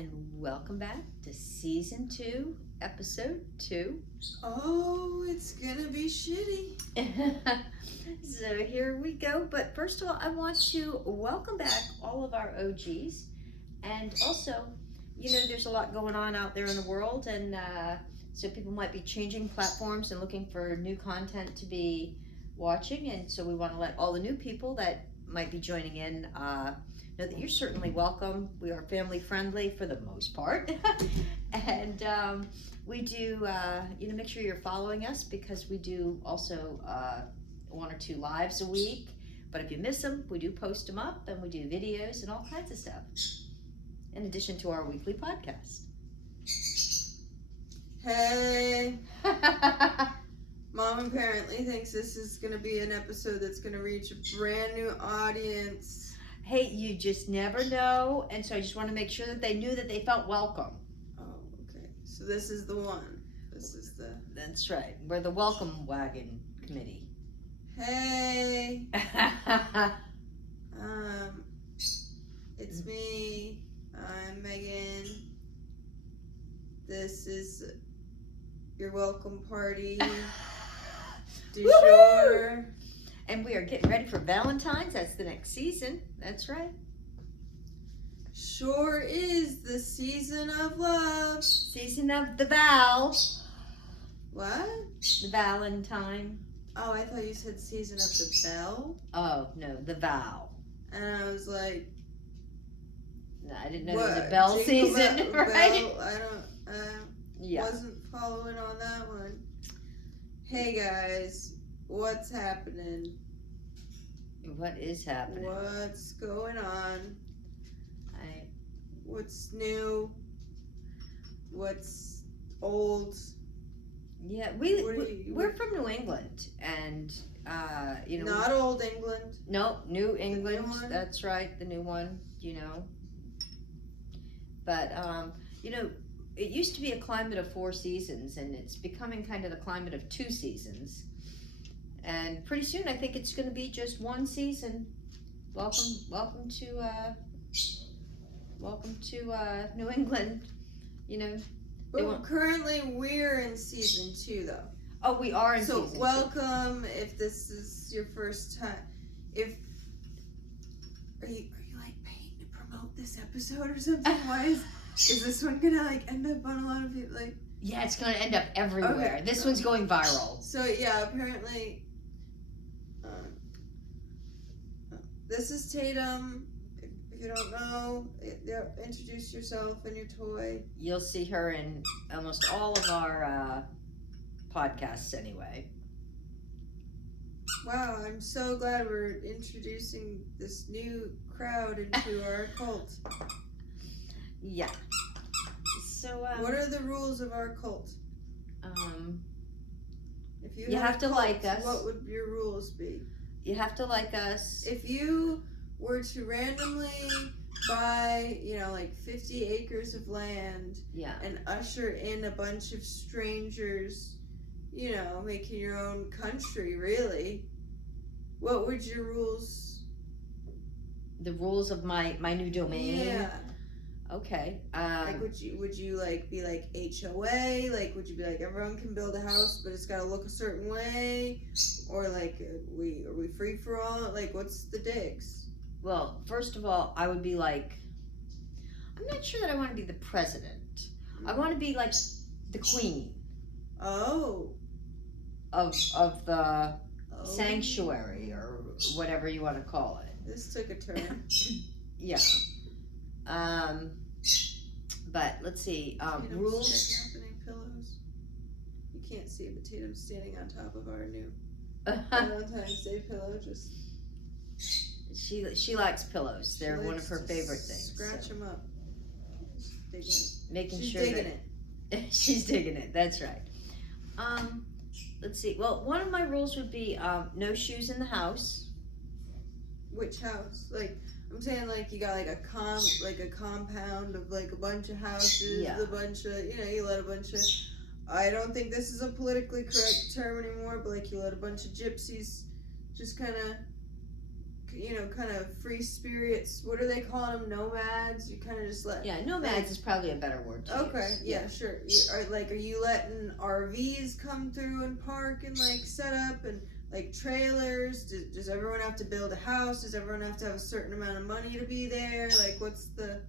and welcome back to Season 2, Episode 2. Oh, it's gonna be shitty. So here we go. But first of all, I want to welcome back all of our OGs. And also, there's a lot going on out there in the world. And so people might be changing platforms and looking for new content to be watching. And so we want to let all the new people that might be joining in know that you're certainly welcome. We are family friendly for the most part. And we do, make sure you're following us because we do also 1 or 2 lives a week. But if you miss them, we do post them up and we do videos and all kinds of stuff. In addition to our weekly podcast. Hey. Mom apparently thinks this is going to be an episode that's going to reach a brand new audience. Hey, you just never know. And so I just want to make sure that they knew that they felt welcome. Oh, okay. So this is the one. That's right. We're the Welcome Wagon Committee. Hey. It's me. I'm Megan. This is your welcome party du jour. And we are getting ready for Valentine's. That's the next season. That's right. Sure is the season of love. Season of the Val. What? The Valentine. Oh, I thought you said season of the bell. Oh, no, the Val. And I was like... No, I didn't know there was a bell season, right? Bell, I wasn't following on that one. Hey, guys. What's happening? What is happening? What's going on? What's new? What's old? Yeah, we're from New England, and not old England. No, New England. New one? That's right, the new one. But it used to be a climate of 4 seasons, and it's becoming kind of the climate of 2 seasons. And pretty soon, I think it's going to be just 1 season. Welcome to New England. But currently, we're in season 2, though. Oh, we are in season 2. So welcome. If this is your first time, are you like paying to promote this episode or something? Why is this one gonna end up on a lot of people like? Yeah, it's gonna end up everywhere. Okay. This one's going viral. So yeah, apparently. This is Tatum. If you don't know, introduce yourself and your toy. You'll see her in almost all of our podcasts anyway. Wow, I'm so glad we're introducing this new crowd into our cult. Yeah. So, what are the rules of our cult? If you have to like us. What would your rules be? You have to like us. If you were to randomly buy, 50 acres of land, and usher in a bunch of strangers, making your own country, really, what would your rules? The rules of my new domain. Yeah. Okay. Would you be like HOA? Would you be like everyone can build a house, but it's got to look a certain way, or are we free for all? What's the digs? Well, first of all, I would be like, I'm not sure that I want to be the president. I want to be like the queen. Oh. Of the sanctuary or whatever you want to call it. This took a turn. Yeah. But let's see. Rules. Happening pillows. You can't see it, but Tatum's standing on top of our new Valentine's Day pillow. Just. She likes pillows. They're one of her favorite things. Scratch them up. Making She's sure digging it. She's digging it. That's right. Let's see. Well, one of my rules would be no shoes in the house. Which house? I'm saying you got a compound of a bunch of houses, a bunch of you let a bunch of. I don't think this is a politically correct term anymore, but you let a bunch of gypsies just kind of you know, kind of free spirits. What are they calling them? Nomads? You kind of just let. Yeah, nomads is probably a better word to use. Yeah, sure. Are you letting RVs come through and park and like set up and like trailers? Does everyone have to build a house? Does everyone have to have a certain amount of money to be there? Like, what's the?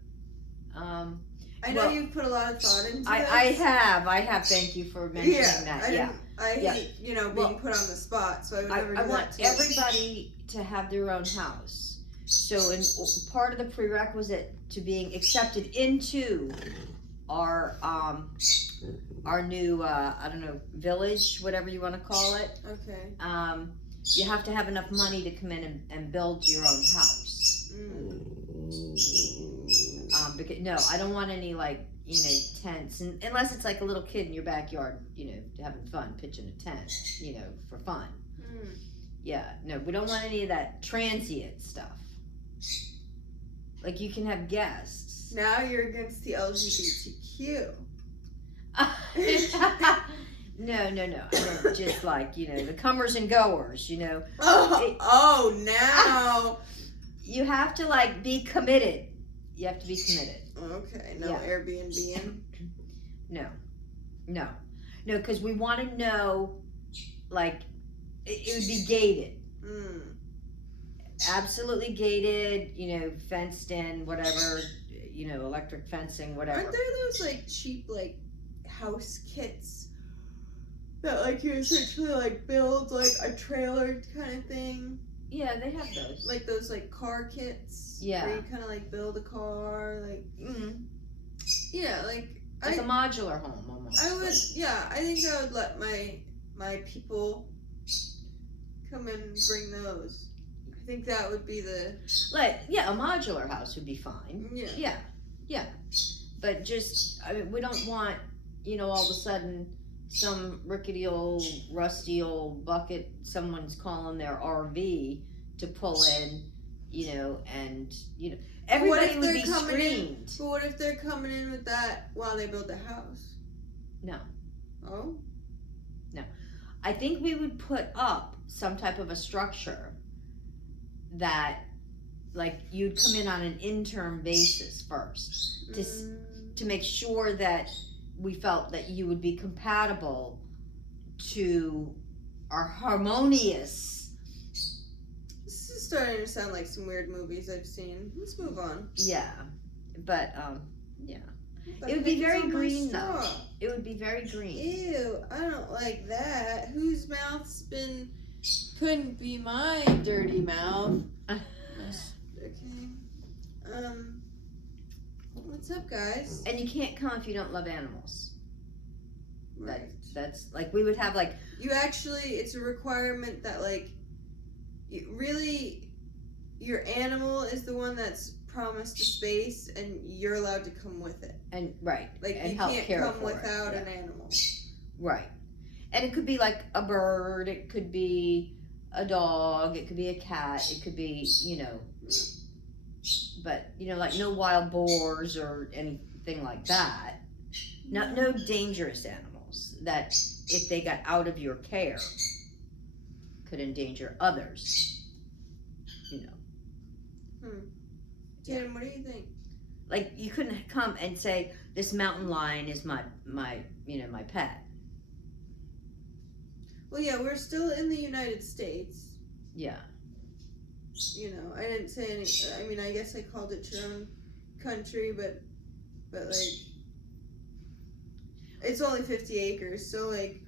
I know you've put a lot of thought into this. I have. Thank you for mentioning that. I hate, you know, being put on the spot, so I would never do that. I want everybody to have their own house. So, part of the prerequisite to being accepted into our new I don't know, village, whatever you want to call it. Okay. You have to have enough money to come in and build your own house. Because, no, I don't want any, like, you know, tents, unless it's like a little kid in your backyard, you know, having fun, pitching a tent, you know, for fun. Yeah, no, we don't want any of that transient stuff. Like, you can have guests. Now you're against the LGBTQ. No. I mean, just like, you know, the comers and goers, you know. Now. You have to, like, be committed. You have to be committed. Okay, no Airbnb. No, because we want to know, like, it would be gated. Absolutely gated, you know, fenced in, whatever, you know, electric fencing, whatever. Aren't there those, like, cheap, like, house kits that, like, you essentially, like, build, like, a trailer kind of thing? Yeah, they have those. Like those, like, car kits. Yeah. Where you kind of, like, build a car, like. Yeah, like a modular home almost. I would, I think I would let my people come and bring those. I think that would be the. Like, a modular house would be fine. Yeah. But just, I mean, we don't want, you know, all of a sudden some rickety old, rusty old bucket someone's calling their RV to pull in, you know, and, you know, everybody would be screened. But what if they're coming in with that while they build the house? No. Oh? No. I think we would put up some type of a structure that, like, you'd come in on an interim basis first to make sure that we felt that you would be compatible to our harmonious. This is starting to sound like some weird movies I've seen. Let's move on. Yeah, but it would be very green though. It would be very green. Ew, I don't like that. Whose mouth's been? Couldn't be my dirty mouth. Okay. What's up, guys? And you can't come if you don't love animals. Right. That's like, we would have, like, you actually, it's a requirement that, like, really, your animal is the one that's promised a space, and you're allowed to come with it. And like, and you help can't care come for without it. an animal. Right. And it could be like a bird, it could be a dog, it could be a cat, it could be, you know, but, you know, like no wild boars or anything like that. No dangerous animals that, if they got out of your care, could endanger others, you know. Tim, what do you think? Like, you couldn't come and say, this mountain lion is my pet. Well, yeah, we're still in the United States. Yeah. You know, I didn't say any. I mean, I guess I called it your own country, but like, it's only 50 acres, so like.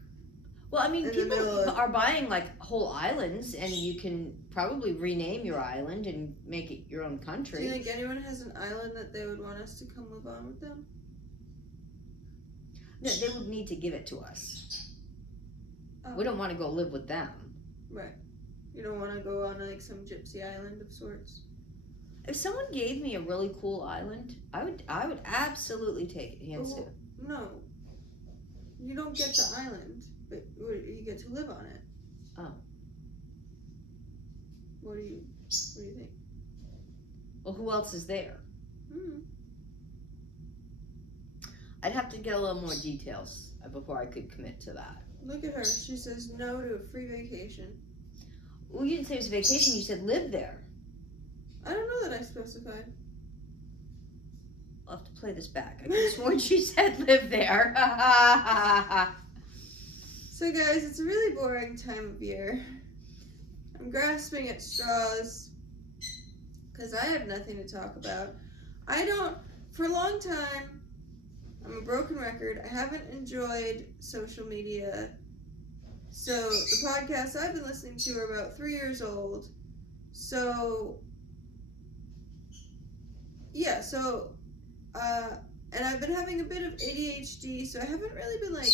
Well, I mean, people are buying like whole islands, and you can probably rename your island and make it your own country. Do you think anyone has an island that they would want us to come live on with them? No, they would need to give it to us. Oh. We don't want to go live with them. Right. You don't want to go on like some gypsy island of sorts. If someone gave me a really cool island, I would absolutely take it, hands down. No, you don't get the island, but you get to live on it. Oh. What do you think? Well, who else is there? I'd have to get a little more details before I could commit to that. Look at her. She says no to a free vacation. Well, you didn't say it was a vacation. You said live there. that I specified. I'll have to play this back. I could have sworn she said live there. So guys, it's a really boring time of year. I'm grasping at straws because I have nothing to talk about. For a long time, I'm a broken record. I haven't enjoyed social media. So the podcasts I've been listening to are about 3 years old. So, yeah, and I've been having a bit of ADHD, so I haven't really been, like,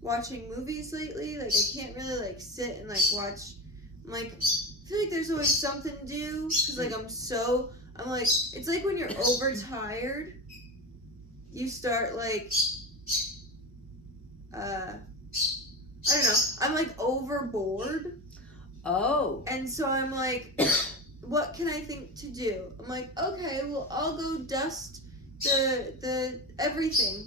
watching movies lately. Like, I can't really, like, sit and, like, watch. I'm like, I feel like there's always something to do, because, like, I'm like, it's like when you're overtired, you start, like, I don't know, I'm, like, overboard. Oh. And so I'm like, what can I think to do? I'm like, okay, well, I'll go dust the everything.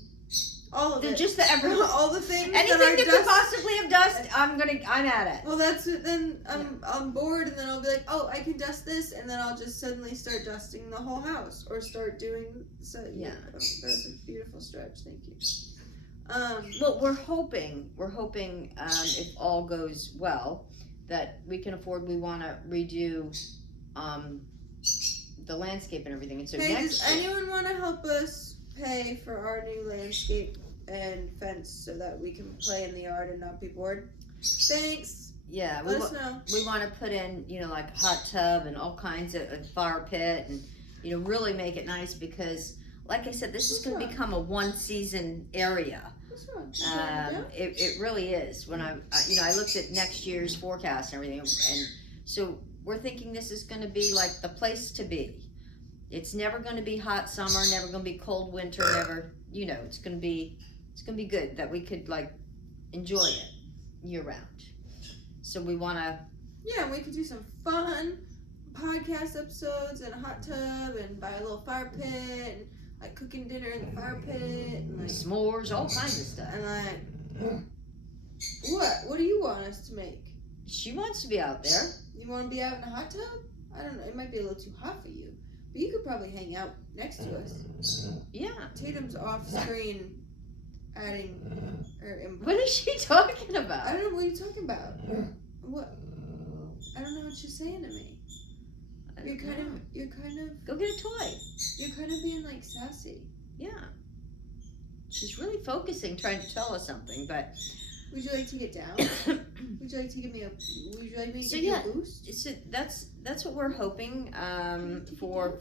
All of it. Just the everything. All the things Anything that could possibly have dust, I'm at it. Well, that's it. Then I'm bored, and then I'll be like, oh, I can dust this, and then I'll just suddenly start dusting the whole house, or start doing, yeah. Oh, that's a beautiful stretch, thank you. Well, we're hoping, if all goes well, that we can afford, we want to redo, the landscape and everything, and so hey, next does anyone want to help us pay for our new landscape and fence so that we can play in the yard and not be bored? Thanks. Yeah, let us know. We want to put in, like a hot tub and all kinds of fire pit, and really make it nice, because like I said, this is going to become a one season area. It really is. When I looked at next year's forecast and everything, and so we're thinking this is going to be like the place to be. It's never going to be hot summer, never going to be cold winter, never. It's going to be good that we could like enjoy it year round. So we want to. Yeah, we could do some fun podcast episodes and a hot tub and buy a little fire pit. And, like cooking dinner in the fire pit and like s'mores, all kinds of stuff. And like, what do you want us to make? She wants to be out there. You want to be out in a hot tub? I don't know. It might be a little too hot for you, but you could probably hang out next to us. Yeah. Tatum's off screen, adding her input. What is she talking about? I don't know what you're talking about. What? I don't know what she's saying to me. You're kind of. Go get a toy. You're kind of being like sassy. Yeah. She's really focusing, trying to tell us something, but. Would you like to get down? Would you like to give me a? Would you like me to give you a boost? So that's what we're hoping for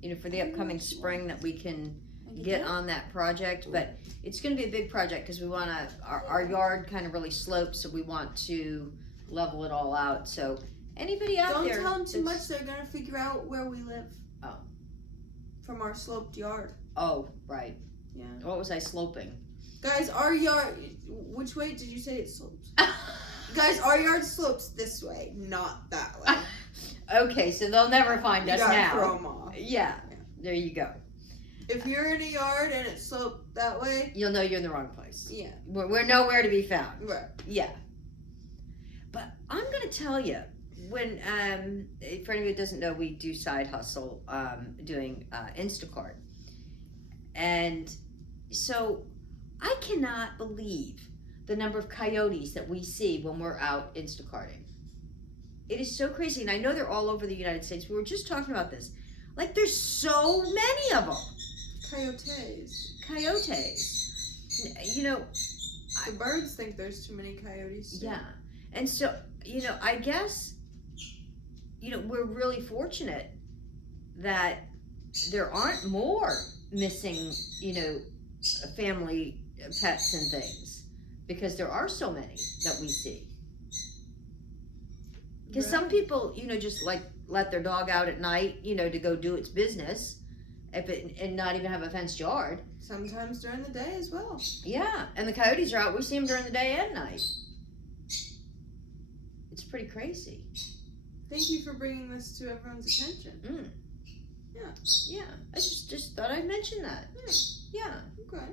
the upcoming spring, that we can get on that project. But it's going to be a big project, because we want to. Our yard kind of really slopes, so we want to level it all out. So. Anybody out there? Don't tell them too much. They're gonna figure out where we live. Oh. From our sloped yard. Oh, right. Yeah. What was I sloping? Guys, our yard. Which way did you say it slopes? Guys, our yard slopes this way, not that way. Okay, so they'll never find us now. Throw them off. Yeah. There you go. If you're in a yard and it's sloped that way, you'll know you're in the wrong place. Yeah. We're nowhere to be found. Right. Yeah. But I'm gonna tell you. When for anybody who doesn't know, we do side hustle doing Instacart, and so I cannot believe the number of coyotes that we see when we're out Instacarting. It is so crazy, and I know they're all over the United States. We were just talking about this. Like, there's so many of them. Coyotes. The birds think there's too many coyotes too. Yeah, and so I guess. We're really fortunate that there aren't more missing, family pets and things, because there are so many that we see. Because some people, just like let their dog out at night, to go do its business, and not even have a fenced yard. Sometimes during the day as well. Yeah, and the coyotes are out. We see them during the day and night. It's pretty crazy. Thank you for bringing this to everyone's attention. Yeah. I just thought I'd mention that. Yeah. Okay.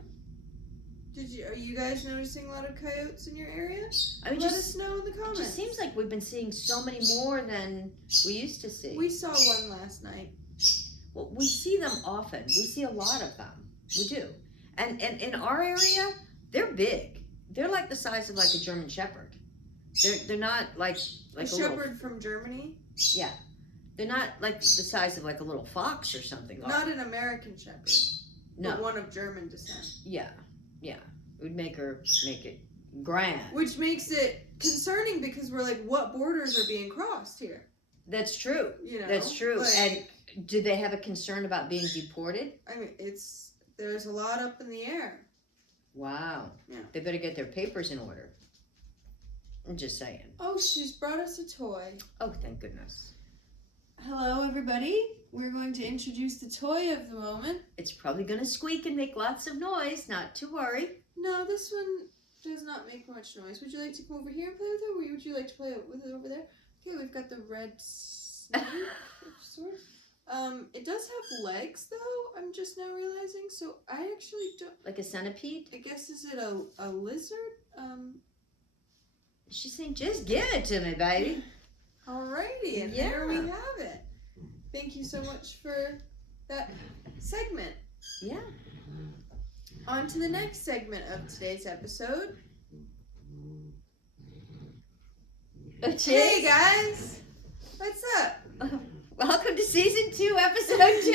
Are you guys noticing a lot of coyotes in your area? I mean, Let us know in the comments. It just seems like we've been seeing so many more than we used to see. We saw one last night. Well, we see them often. We see a lot of them. We do. And in our area, they're big. They're like the size of like a German Shepherd. They're not like a Shepherd from Germany? Yeah. They're not like the size of like a little fox or something. Not an American Shepherd. No. But one of German descent. Yeah. Yeah. It would make it grand. Which makes it concerning because we're like, what borders are being crossed here? That's true. You know? That's true. Like, and do they have a concern about being deported? I mean, there's a lot up in the air. Wow. Yeah. They better get their papers in order. I'm just saying. Oh, she's brought us a toy. Oh, thank goodness. Hello, everybody. We're going to introduce the toy of the moment. It's probably going to squeak and make lots of noise, not to worry. No, this one does not make much noise. Would you like to come over here and play with it, or would you like to play with it over there? Okay, we've got the red snake of sorts. It does have legs, though, I'm just now realizing, so I actually don't... Like a centipede? I guess, is it a lizard? She's saying, just give it to me, baby. Alrighty, and there we have it. Thank you so much for that segment. Yeah. On to the next segment of today's episode. Hey guys! What's up? Welcome to season 2, episode 2.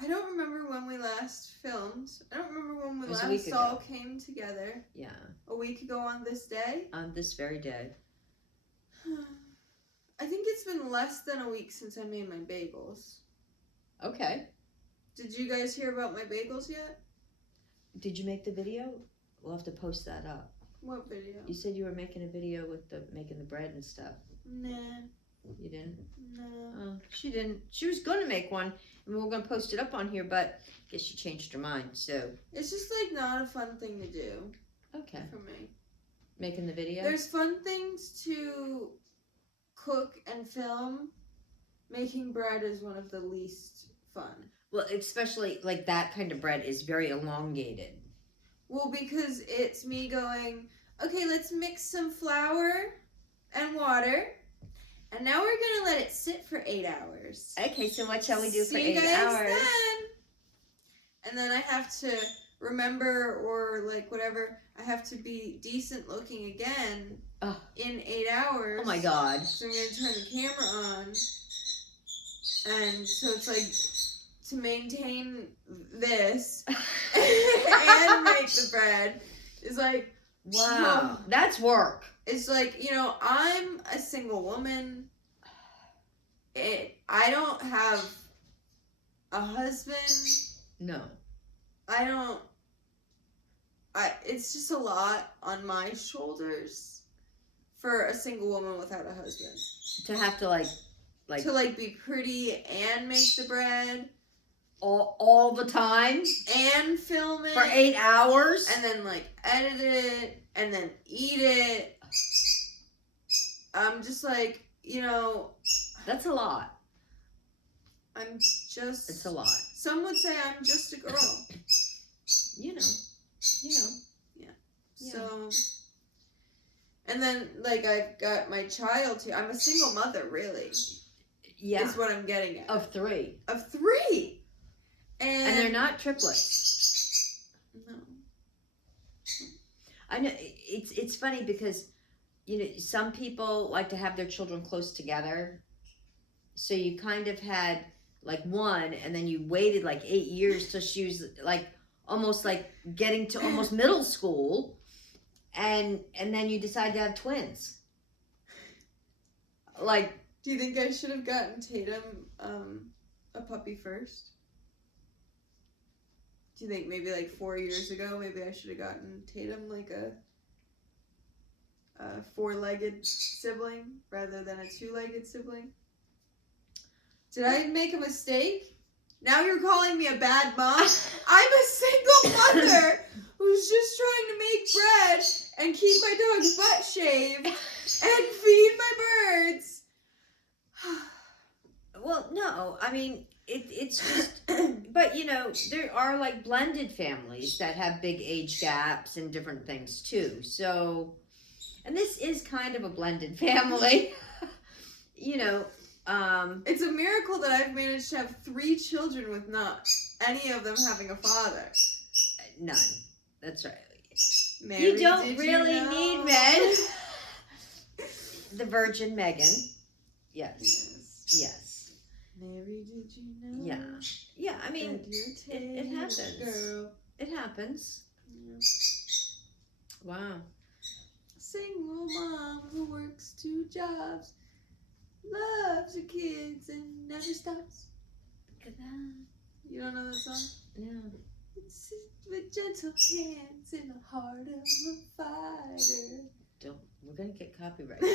I don't remember when we last filmed. I don't remember when we last all came together. Yeah. A week ago on this day? On this very day. I think it's been less than a week since I made my bagels. Okay. Did you guys hear about my bagels yet? Did you make the video? We'll have to post that up. What video? You said you were making a video with making the bread and stuff. Nah. You didn't? No. Oh, she didn't. She was going to make one, and we were going to post it up on here, but I guess she changed her mind, so. It's just, like, not a fun thing to do. Okay. For me. Making the video? There's fun things to cook and film. Making bread is one of the least fun. Well, especially, like, that kind of bread is very elongated. Well, because it's me going, okay, let's mix some flour and water. And now we're going to let it sit for 8 hours. Okay, so what shall we do for 8 hours? See you guys then. And then I have to remember, or like whatever, I have to be decent looking again in 8 hours. Oh my God. So I'm going to turn the camera on. And so it's like, to maintain this and make the bread is like, wow, that's work. It's like, you know, I'm a single woman. I don't have a husband. No. It's just a lot on my shoulders for a single woman without a husband. To have to like be pretty and make the bread. All the time? And film it. For 8 hours? And then like edit it and then eat it. I'm just like, you know. That's a lot. It's a lot. Some would say I'm just a girl. You know. Yeah. So. And then, like, I've got my child here. I'm a single mother, really. Yeah. Is what I'm getting at. Of 3. Of 3! And they're not triplets. No. I know. It's funny because, you know, some people like to have their children close together. So you kind of had, like, one, and then you waited, like, 8 years till she was, like, almost, like, getting to almost middle school. And then you decide to have twins. Like, do you think I should have gotten Tatum a puppy first? Do you think maybe like 4 years ago, maybe I should have gotten Tatum like a 4-legged sibling rather than a 2-legged sibling? Did I make a mistake? Now you're calling me a bad mom? I'm a single mother who's just trying to make bread and keep my dog's butt shaved and feed my birds. well, no, I mean, it's just, but you know, there are like blended families that have big age gaps and different things too. So, and this is kind of a blended family, you know. It's a miracle that I've managed to have 3 children with not any of them having a father. None. That's right. Mary, you don't really you know? need men. The Virgin Megan. Yes. Yes. Mary, did you know? Yeah. Yeah, I mean, it happens. Girl. It happens. Yeah. Wow. Single mom who works 2 jobs, loves her kids and never stops. Look at that. You don't know that song? No. It's with gentle hands in the heart of a fighter. We're going to get copyrighted.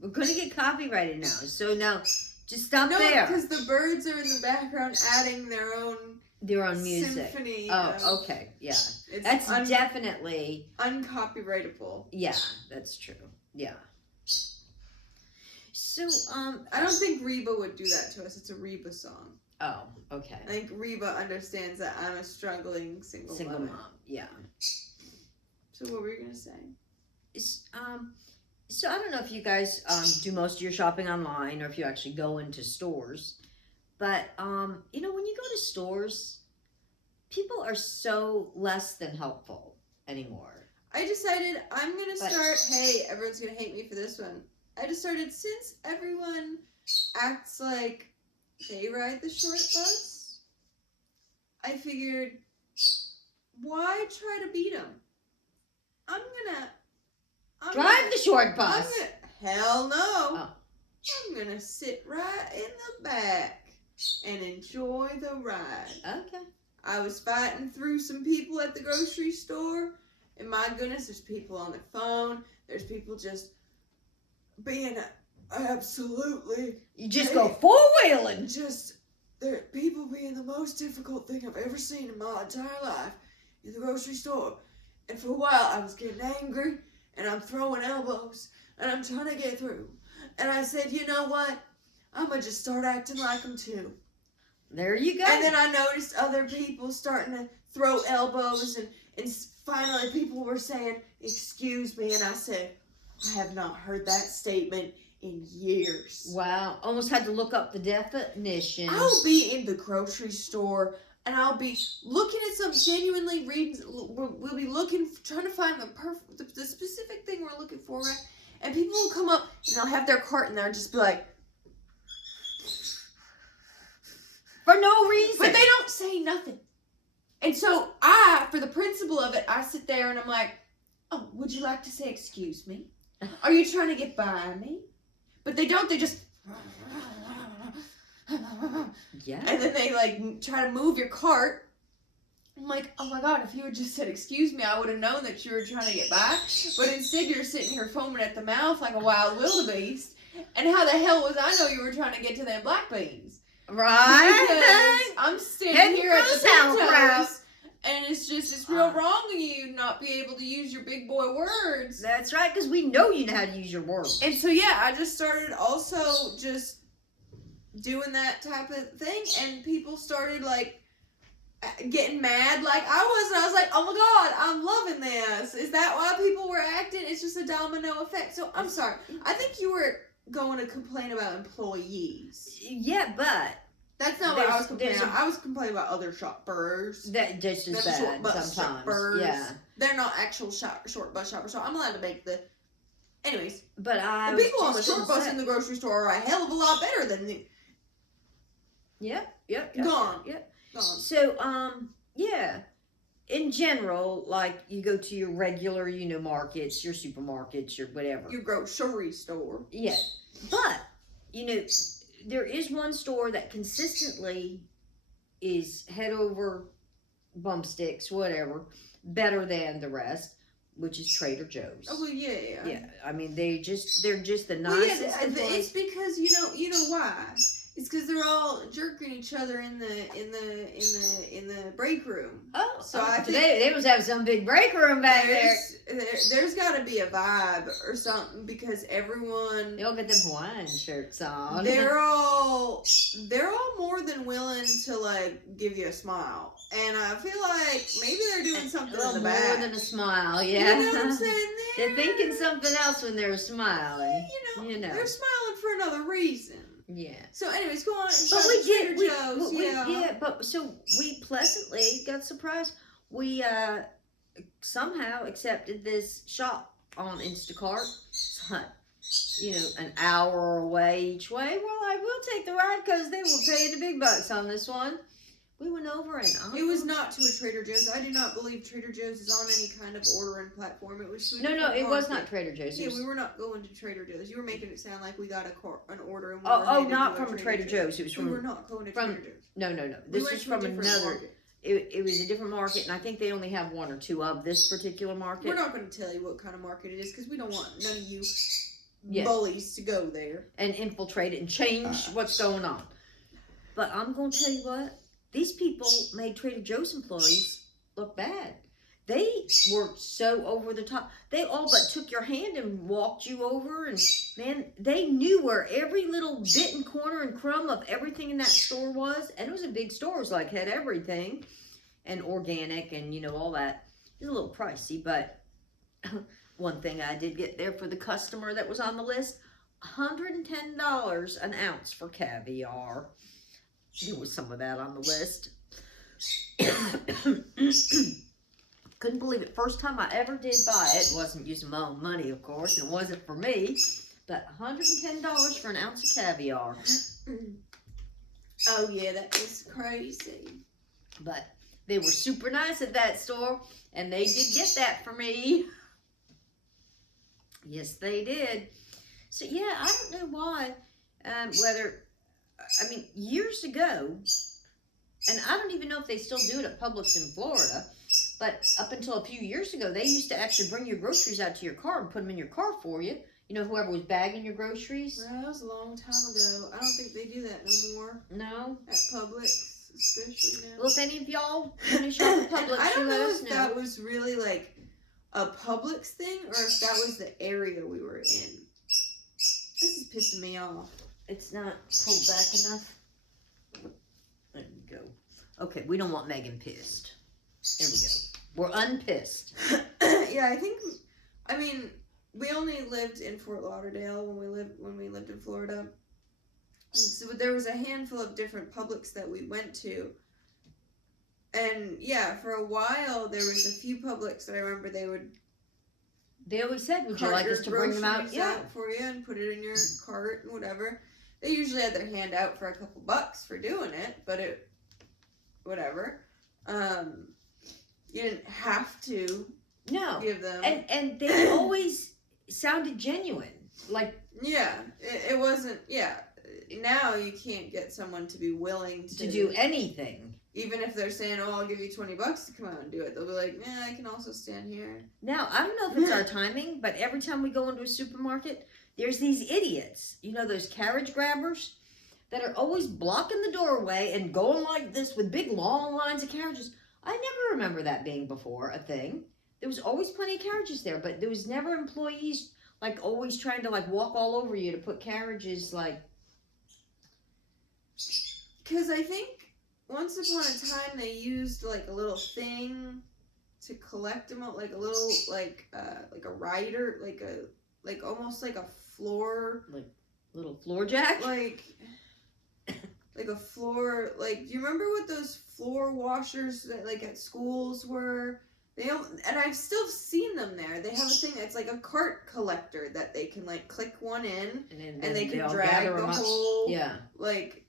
We're going to get copyrighted now. So now, just stop No, there. because the birds are in the background adding their own music. symphony. Oh, okay. Yeah. It's That's definitely... uncopyrightable. Yeah, that's true. Yeah. So, I don't think Reba would do that to us. It's a Reba song. Oh, okay. I think Reba understands that I'm a struggling single Single mother. mom, yeah. So what were you going to say? So I don't know if you guys do most of your shopping online or if you actually go into stores. But, you know, when you go to stores, people are so less than helpful anymore. I decided I'm going to start, hey, everyone's going to hate me for this one. I just started, since everyone acts like they ride the short bus, I figured, why try to beat them? I'm gonna drive the short bus. Hell no. Oh. I'm gonna sit right in the back and enjoy the ride. Okay. I was fighting through some people at the grocery store, and my goodness, there's people on their phone. There's people just being absolutely... You just go four-wheeling. People being the most difficult thing I've ever seen in my entire life in the grocery store. And for a while, I was getting angry, and I'm throwing elbows, and I'm trying to get through. And I said, you know what? I'm going to just start acting like them too. There you go. And then I noticed other people starting to throw elbows, and finally people were saying, excuse me, and I said, I have not heard that statement in years. Wow. Almost had to look up the definition. I'll be in the grocery store, and I'll be looking at some genuinely reading. We'll be looking, trying to find the specific thing we're looking for, right? And people will come up, and they'll have their cart, and they'll just be like, for no reason. but they don't say nothing. And so for the principle of it, I sit there and I'm like, oh, would you like to say excuse me? Are you trying to get by me? But they don't, they just... Yeah. And then they like try to move your cart. I'm like, oh my god, if you had just said excuse me, I would have known that you were trying to get by. But instead you're sitting here foaming at the mouth like a wild wildebeest. And how the hell was I know you were trying to get to them black beans? Right? Because I'm standing here at the sauerkraut. Pintos, and it's real wrong of you not be able to use your big boy words. That's right, because we know you know how to use your words. And so yeah, I just started also just doing that type of thing, and people started like getting mad like I was, and I was like, oh my god, I'm loving this. Is that why people were acting? It's just a domino effect. So I'm sorry. I think you were going to complain about employees. Yeah, but that's not what I was complaining about. I was complaining about other shoppers. That just as bad short bus sometimes. shoppers. Yeah. They're not actual short bus shoppers, so I'm allowed to make the... Anyways. But the people on the short bus in the grocery store are a hell of a lot better than the... Yep. Gone. Yep. Gone. So, yeah. In general, like, you go to your regular, markets, your supermarkets, your whatever. Your grocery store. Yeah. But, there is one store that consistently is head over bump sticks, whatever, better than the rest, which is Trader Joe's. Oh, well, yeah. Yeah, I mean, they're just the Well, nicest. yeah, it's because, you know why? It's because they're all jerking each other in the break room. Oh, so I think they must have some big break room back there. There's got to be a vibe or something because everyone. They all get them Hawaiian shirts on. They're all more than willing to like give you a smile, and I feel like maybe they're doing something in the back. More than a smile, yeah. You know what I'm saying? They're thinking something else when they're smiling. You know, they're smiling for another reason. Yeah. So, anyways, go on. But we did. But so we pleasantly got surprised. We somehow accepted this shop on Instacart. It's like, an hour away each way. We're like, we'll take the ride because they were paying the big bucks on this one. We went over and it was not to a Trader Joe's. I do not believe Trader Joe's is on any kind of ordering platform. It was to it was not Trader Joe's. Yeah, we were not going to Trader Joe's. You were making it sound like we got an order. And not from Trader Joe's. It was from. We were not going to Trader Joe's. No. This was from another. It was a different market, and I think they only have one or two of this particular market. We're not going to tell you what kind of market it is because we don't want none of you bullies to go there and infiltrate it and change what's going on. But I'm going to tell you what. These people made Trader Joe's employees look bad. They were so over the top. They all but took your hand and walked you over. And, man, they knew where every little bit and corner and crumb of everything in that store was. And it was a big store. It was like, had everything. And organic and, all that. It was a little pricey. But one thing I did get there for the customer that was on the list, $110 an ounce for caviar. There was some of that on the list. Couldn't believe it. First time I ever did buy it. Wasn't using my own money, of course. And it wasn't for me. But $110 for an ounce of caviar. Oh, yeah, that is crazy. But they were super nice at that store. And they did get that for me. Yes, they did. So, yeah, I don't know why. Years ago, and I don't even know if they still do it at Publix in Florida, but up until a few years ago, they used to actually bring your groceries out to your car and put them in your car for you. Whoever was bagging your groceries. Well, that was a long time ago. I don't think they do that no more. No? At Publix, especially now. Well, if any of y'all finish off at Publix, I don't know if that was really like a Publix thing or if that was the area we were in. This is pissing me off. It's not pulled back enough. There we go. Okay, we don't want Megan pissed. There we go. We're unpissed. Yeah, we only lived in Fort Lauderdale when we lived in Florida. And so there was a handful of different Publix that we went to. And yeah, for a while there was a few Publix that I remember they always said, would you like us to bring them out? Yeah, for you and put it in your cart and whatever. They usually had their hand out for a couple bucks for doing it, but whatever. You didn't have to give them. And they always sounded genuine. Like, yeah, it wasn't, yeah. Now you can't get someone to be willing to do anything. Even if they're saying, I'll give you $20 to come out and do it. They'll be like, I can also stand here. Now, I don't know if it's our timing, but every time we go into a supermarket, there's these idiots, those carriage grabbers that are always blocking the doorway and going like this with big long lines of carriages. I never remember that being before a thing. There was always plenty of carriages there, but there was never employees like always trying to like walk all over you to put carriages like. Because I think once upon a time they used like a little thing to collect them out, like a little like a rider, like almost like a floor, like little floor jack, like a floor. Like, do you remember what those floor washers that like at schools were? And I've still seen them there. They have a thing that's like a cart collector that they can like click one in and they can drag the whole. Yeah. Like,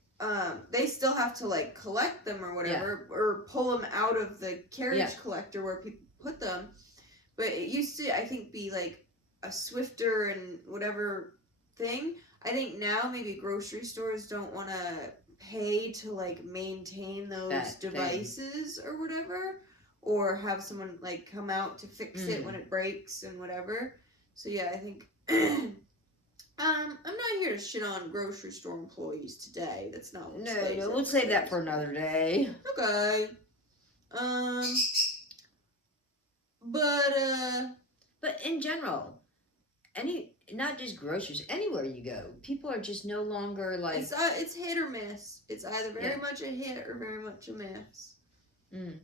they still have to like collect them or whatever, or pull them out of the carriage collector where people put them. But it used to, I think, be like a Swifter and whatever thing. I think now maybe grocery stores don't want to pay to like maintain those devices or whatever, or have someone like come out to fix it when it breaks and whatever. So yeah, I think I'm not here to shit on grocery store employees today. That's not what No, we'll save that for another day. Okay. But in general, not just groceries, anywhere you go, people are just no longer like... It's hit or miss. It's either very much a hit or very much a miss. Mm.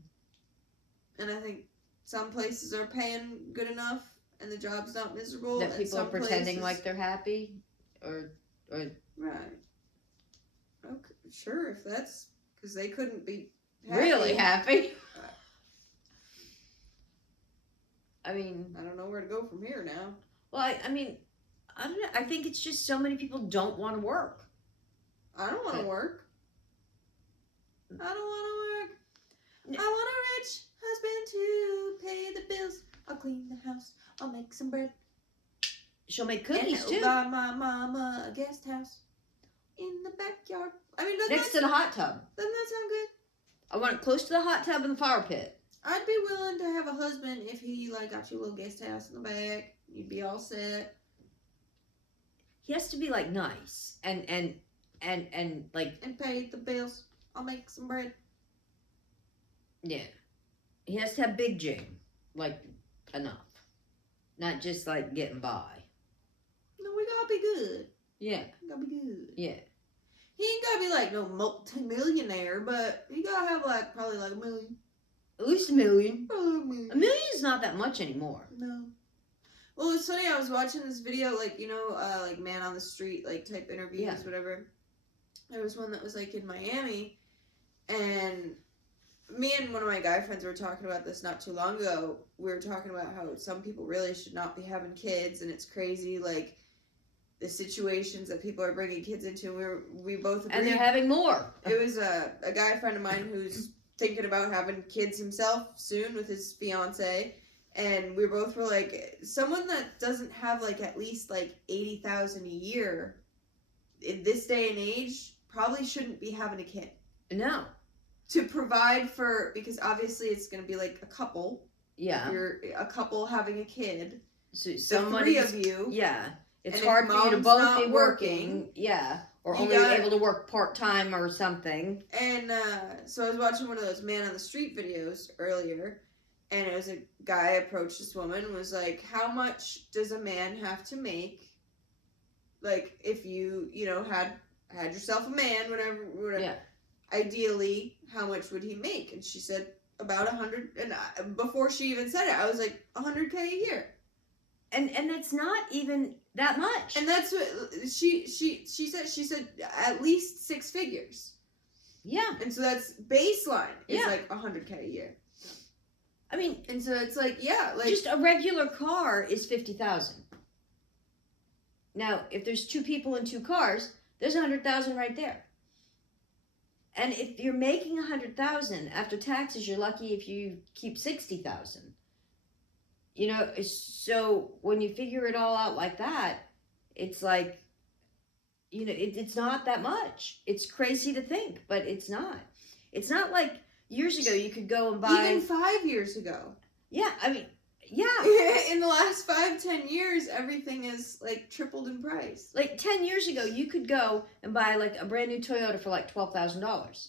And I think some places are paying good enough and the job's not miserable. That people are pretending like they're happy? Or... Right. Okay, sure, if that's... Because they couldn't be happy. Really happy? I mean... I don't know where to go from here now. Well, I mean, I don't know. I think it's just so many people don't want to work. I don't want to work. I don't want to work. No. I want a rich husband to pay the bills. I'll clean the house. I'll make some bread. She'll make cookies too. Buy my mama a guest house in the backyard. I mean, next to the hot tub. Doesn't that sound good? I want it close to the hot tub and the fire pit. I'd be willing to have a husband if he got you a little guest house in the back. You'd be all set. He has to be nice and like... And pay the bills. I'll make some bread. Yeah. He has to have big Jane. Enough. Not just getting by. No, we gotta be good. Yeah. We gotta be good. Yeah. He ain't gotta be no multi-millionaire, but he gotta have probably $1 million. At least $1 million. Probably $1 million. $1 million is not that much anymore. No. Well, it's funny, I was watching this video, man on the street, type interviews, whatever. There was one that was, in Miami, and me and one of my guy friends were talking about this not too long ago. We were talking about how some people really should not be having kids, and it's crazy, the situations that people are bringing kids into, and we both agreed. And they're having more. It was a guy friend of mine who's thinking about having kids himself soon with his fiance. And we both were someone that doesn't have at least $80,000 a year in this day and age probably shouldn't be having a kid. No. To provide for, because obviously it's going to be a couple. Yeah. If you're a couple having a kid. So the three of you. Yeah. It's hard for you to both be working. Yeah. Or only able to work part-time or something. And so I was watching one of those man on the street videos earlier. And it was a guy approached this woman and was how much does a man have to make? If you, had yourself a man, whatever. Yeah. Ideally, how much would he make? And she said about 100. And before she even said it, I was $100K a year. And it's not even that much. And that's what she said. She said at least 6 figures. Yeah. And so that's baseline. Is $100K a year. I mean, and so it's just a regular car is $50,000. Now, if there's 2 people in 2 cars, there's $100,000 right there. And if you're making $100,000 after taxes, you're lucky if you keep $60,000. So when you figure it all out like that, it's it's not that much. It's crazy to think, but it's not. It's not years ago, you could go and buy... Even 5 years ago. Yeah, I mean, yeah. In the last 5-10 years, everything is, tripled in price. 10 years ago, you could go and buy, a brand new Toyota for, $12,000.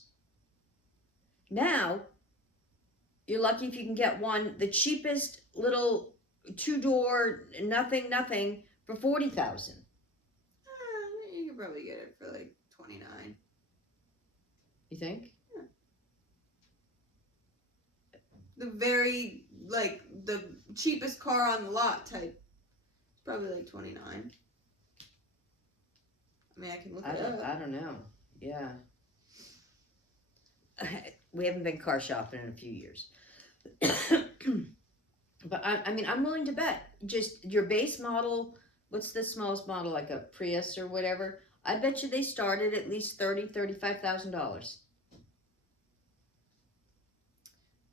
Now, you're lucky if you can get one, the cheapest little 2-door, nothing, for $40,000. You could probably get it for, $29,000. You think? The very, the cheapest car on the lot type. It's probably $29,000. I mean, I can look it up. I don't know. Yeah. We haven't been car shopping in a few years. But I'm willing to bet. Just your base model, what's the smallest model, a Prius or whatever? I bet you they started at least $35,000.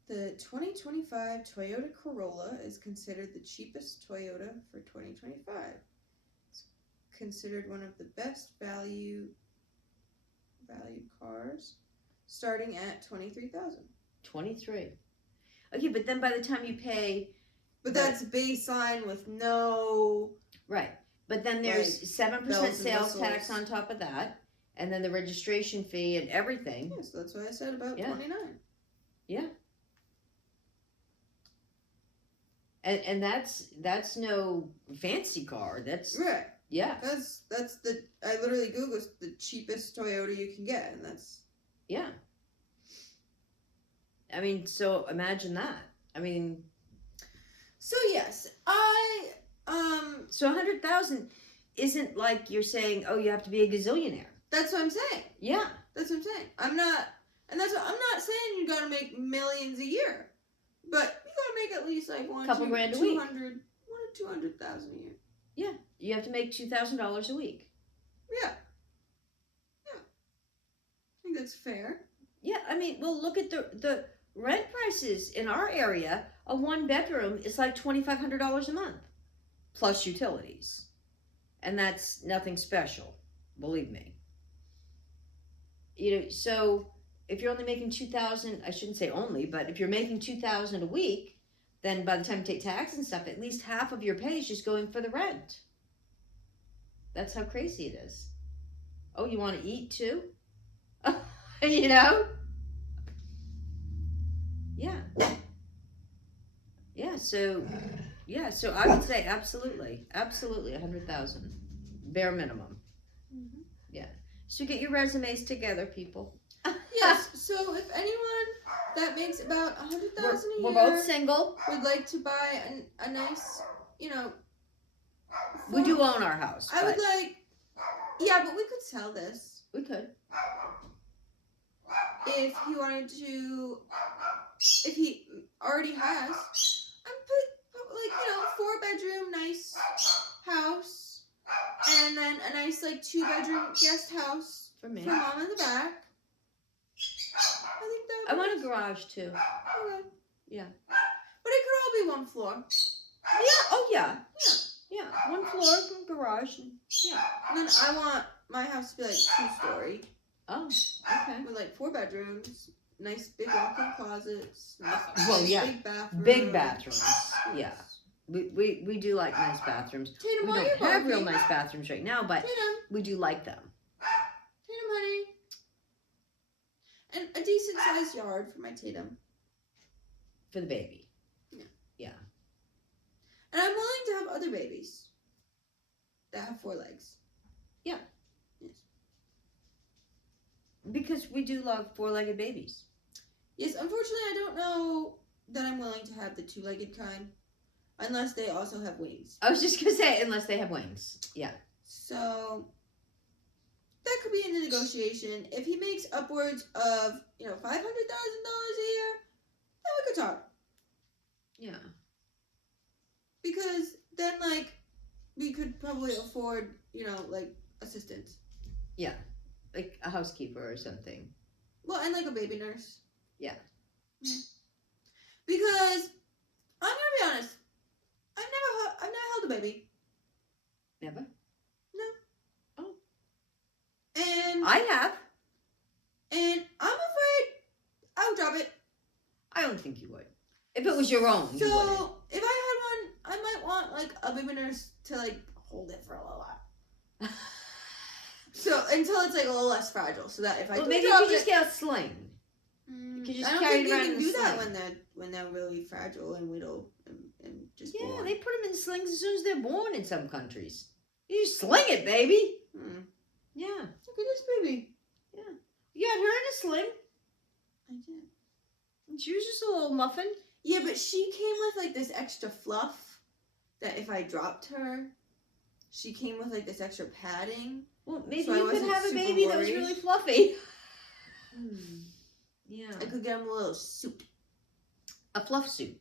The 2025 Toyota Corolla is considered the cheapest Toyota for 2025. It's considered one of the best valued cars, starting at $23,000. 23. Okay, but then by the time you pay... But that's baseline with no... Right. But then there's like, 7% bells and sales tax whistles. on top of that, and then the registration fee and everything. Yes, that's what I said about Yeah. 29. Yeah. And that's no fancy car. That's Right. yeah. That's the I literally googled the cheapest Toyota you can get, and that's Yeah. I mean, so imagine that. I mean, so yes, so 100,000 isn't like you're saying, oh, you have to be a gazillionaire. that's what I'm saying. Yeah. That's what I'm saying. I'm not saying you gotta make millions a year, but you gotta make at least like Couple grand a week. 200,000 a year. Yeah. You have to make $2,000 a week. Yeah. Yeah. I think that's fair. Yeah. I mean, well, look at the rent prices in our area. A 1-bedroom is like $2,500 a month, plus utilities, and that's nothing special. Believe me. You know, so if you're only making 2,000, I shouldn't say only, but if you're making 2,000 a week, then by the time you take tax and stuff, at least half of your pay is just going for the rent. That's how crazy it is. Oh, you want to eat too? You know? Yeah. Yeah, so I would say absolutely 100,000, bare minimum. Mm-hmm. Yeah. So get your resumes together, people. Yes. So if anyone that makes about 100,000 a year, we're both single. would like to buy a nice, We do own our house. I would like. Yeah, but we could sell this We could. if he wanted to. If he already has, I'm put like 4-bedroom nice house, and then a nice like 2-bedroom guest house For me. for mom in the back. I think that. I want a garage too. Okay. Yeah. But it could all be one floor. Yeah. Oh yeah. Yeah. 1 floor, garage. Yeah. And then I want my house to be like 2-story. Oh. Okay. With like 4 bedrooms, nice big walk-in closets, nice Well, yeah. big bathrooms. Big bathrooms. Yeah. We do like nice bathrooms. Tatum, We while don't you're have real barking, nice bathrooms right now, but Tatum, we do like them. honey. And a decent sized yard for my Tatum. For the baby. Yeah. Yeah. And I'm willing to have other babies that have 4 legs. Yeah. Yes. Because we do love 4-legged babies. Yes, unfortunately I don't know that I'm willing to have the 2-legged kind. Unless they also have wings. I was just going to say, unless they have wings. Yeah. So that could be in the negotiation. If he makes upwards of, $500,000 a year, then we could talk. Yeah. Because then, we could probably afford, assistance. Yeah. Like a housekeeper or something. Well, and a baby nurse. Yeah. Because I'm gonna be honest, I've never held a baby. Never? No. Oh. And I have. And I'm afraid I would drop it. I don't think you would. If it was your own, you wouldn't. So if I had one, I might want a baby nurse to hold it for a little while. So until it's a little less fragile, so that if I do maybe drop you just get a sling. You could just I don't carry think it you around can in a do that sling. when they're really fragile and little and just Yeah, born. they put them in slings as soon as they're born in some countries. You just sling it, baby. Yeah. Look at this baby. Yeah. You had her in a sling. I did. And she was just a little muffin. Yeah, but she came with this extra fluff that if I dropped her, she came with this extra padding. Well, maybe So I you could wasn't have a super baby that was worried. really fluffy. Yeah. I could get him a little suit. A fluff suit.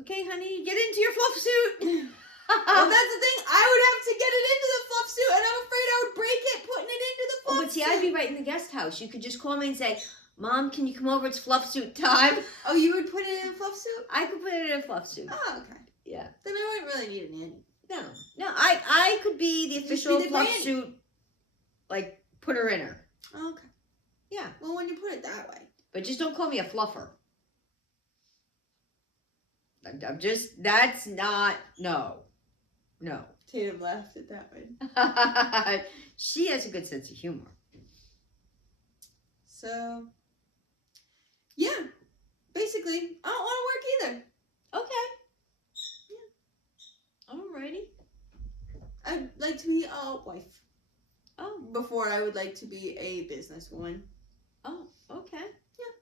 Okay, honey, get into your fluff suit. Well, that's the thing. I would have to get it into the fluff suit, and I'm afraid I would break it putting it into the fluff Oh, but see, suit. I'd be right in the guest house. You could just call me and say, Mom, can you come over? It's fluff suit time. Oh, you would put it in a fluff suit? I could put it in a fluff suit. Oh, okay. Yeah. Then I wouldn't really need a nanny. No, I could be the Just official be the fluff granny. suit, put her in her. Oh, okay. Yeah. Well, when you put it that way. But just don't call me a fluffer. I'm just, that's not, no. No. Tatum laughed at that one. She has a good sense of humor. So, yeah. Basically, I don't want to work either. Okay. Yeah. Alrighty. I'd like to be a wife. Oh. Before I would like to be a businesswoman. Oh, okay. Yeah.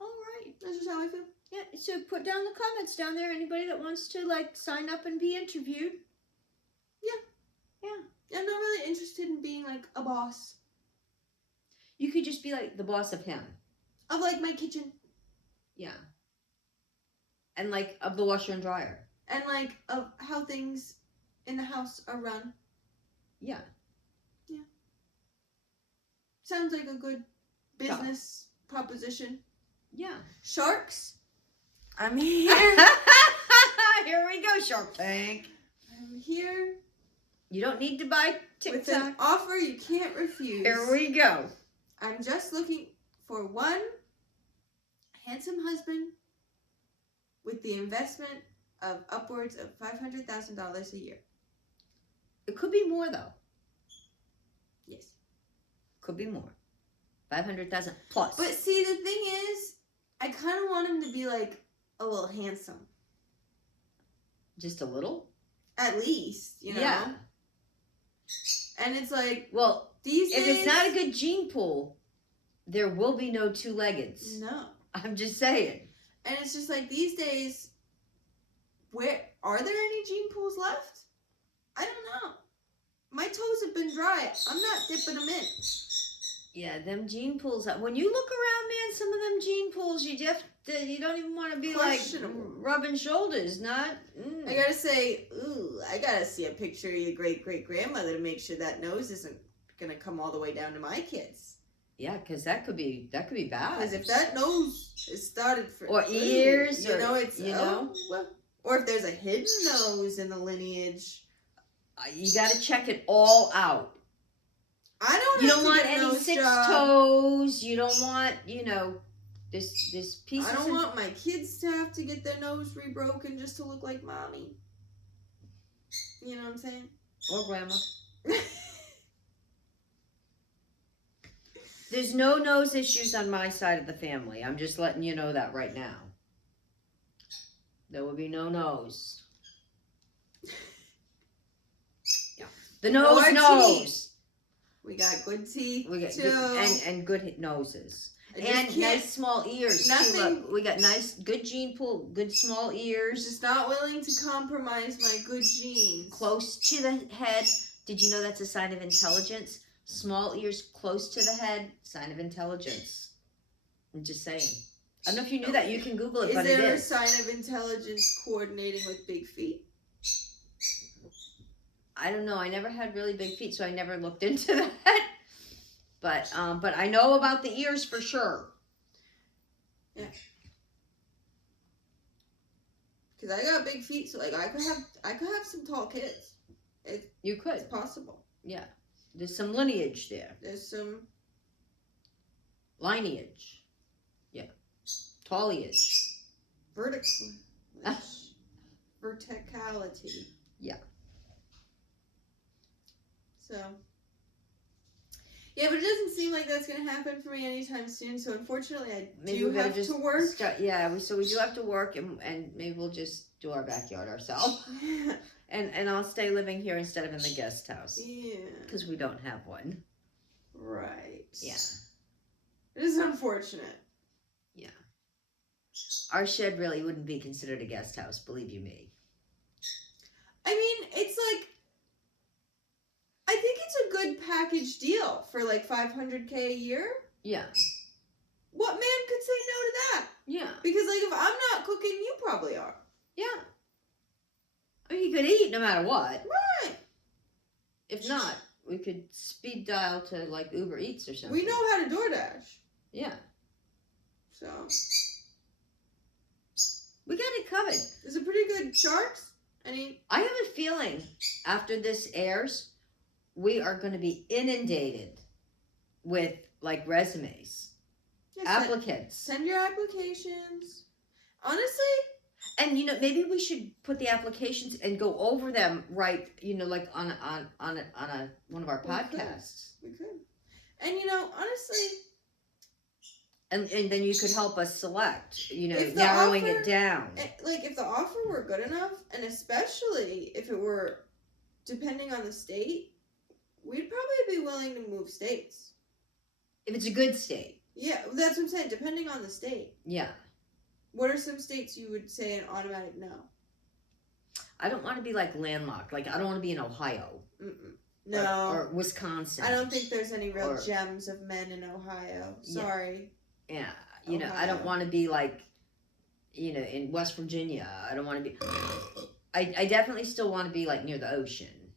All right. That's just how I feel. Yeah, so put down the comments down there. Anybody that wants to, like, sign up and be interviewed. Yeah. Yeah. I'm not really interested in being, like, a boss. You could just be, like, the boss of him. Of, like, my kitchen. Yeah. And, like, of the washer and dryer. And, like, of how things in the house are run. Yeah. Yeah. Sounds like a good business proposition. Yeah. Sharks? I'm here. Here we go, Shark Tank. I'm here. You don't need to buy TikTok. With an offer you can't refuse. Here we go. I'm just looking for one handsome husband with the investment of upwards of $500,000 a year. It could be more, though. Yes. Could be more. 500,000 plus. But see, the thing is, I kind of want him to be, like, a little handsome. Just a little? At least, you know? Yeah. And it's like, well, these if days... it's not a good gene pool, there will be no two-leggeds. No. I'm just saying. And it's just like, these days, where are there any gene pools left? I don't know. My toes have been dry. I'm not dipping them in. Yeah, them gene pools. When you look around, man, some of them gene pools, you don't even want to be like rubbing shoulders. Not. I gotta say, I gotta see a picture of your great-great-grandmother to make sure that nose isn't gonna come all the way down to my kids. Yeah, because that could be bad. Because if that nose is started for ears, you know, it's well, or if there's a hidden nose in the lineage, you got to check it all out. You don't want any six toes. You don't want, this piece. I don't want my kids to have to get their nose rebroken just to look like mommy. You know what I'm saying? Or grandma. There's no nose issues on my side of the family. I'm just letting you know that right now. There will be no nose. Yeah. The nose knows. We got good teeth. We got too. And good noses. And can't- nice small ears. Nothing- Too. Look, we got nice, good gene pool, good small I'm ears. just not willing to compromise my good genes. Close to the head. Did you know that's a sign of intelligence? Small ears close to the head, sign of intelligence. I'm just saying. I don't know if you knew that. You can Google it, but it is. Is there a sign of intelligence coordinating with big feet? I don't know. I never had really big feet, so I never looked into that. But I know about the ears for sure. Yeah. Because I got big feet, so like I could have some tall kids. You could. It's possible. Yeah. There's some lineage there. There's some lineage. Yeah. Talliage. Verticality. Yeah. So. Yeah, but it doesn't seem like that's going to happen for me anytime soon. So unfortunately, I do have to work. So we do have to work, and maybe we'll just do our backyard ourselves. And I'll stay living here instead of in the guest house. Yeah. Because we don't have one. Right. Yeah. It is unfortunate. Yeah. Our shed really wouldn't be considered a guest house, believe you me. I mean, it's like, I think it's a good package deal for like $500K a year. Yeah. What man could say no to that? Yeah. Because like if I'm not cooking, you probably are. Yeah. I mean, you could eat no matter what. Right. If not, we could speed dial to like Uber Eats or something. We know how to DoorDash. Yeah. So. We got it covered. Is it pretty good sharks? I have a feeling after this airs, we are going to be inundated with like resumes. Applicants. Send your applications. Honestly, And maybe we should put the applications and go over them, right? Like on one of our podcasts. We could. And honestly, and then you could help us select, if narrowing it down. Like if the offer were good enough, and especially if it were depending on the state, we'd probably be willing to move states. If it's a good state. Yeah, that's what I'm saying. Depending on the state. Yeah. What are some states you would say an automatic no? I don't want to be like landlocked. Like I don't want to be in Ohio. Mm-mm. No. Or Wisconsin. I don't think there's any real gems of men in Ohio. Sorry. Yeah. I don't want to be like, in West Virginia. I don't want to be. I definitely still want to be like near the ocean.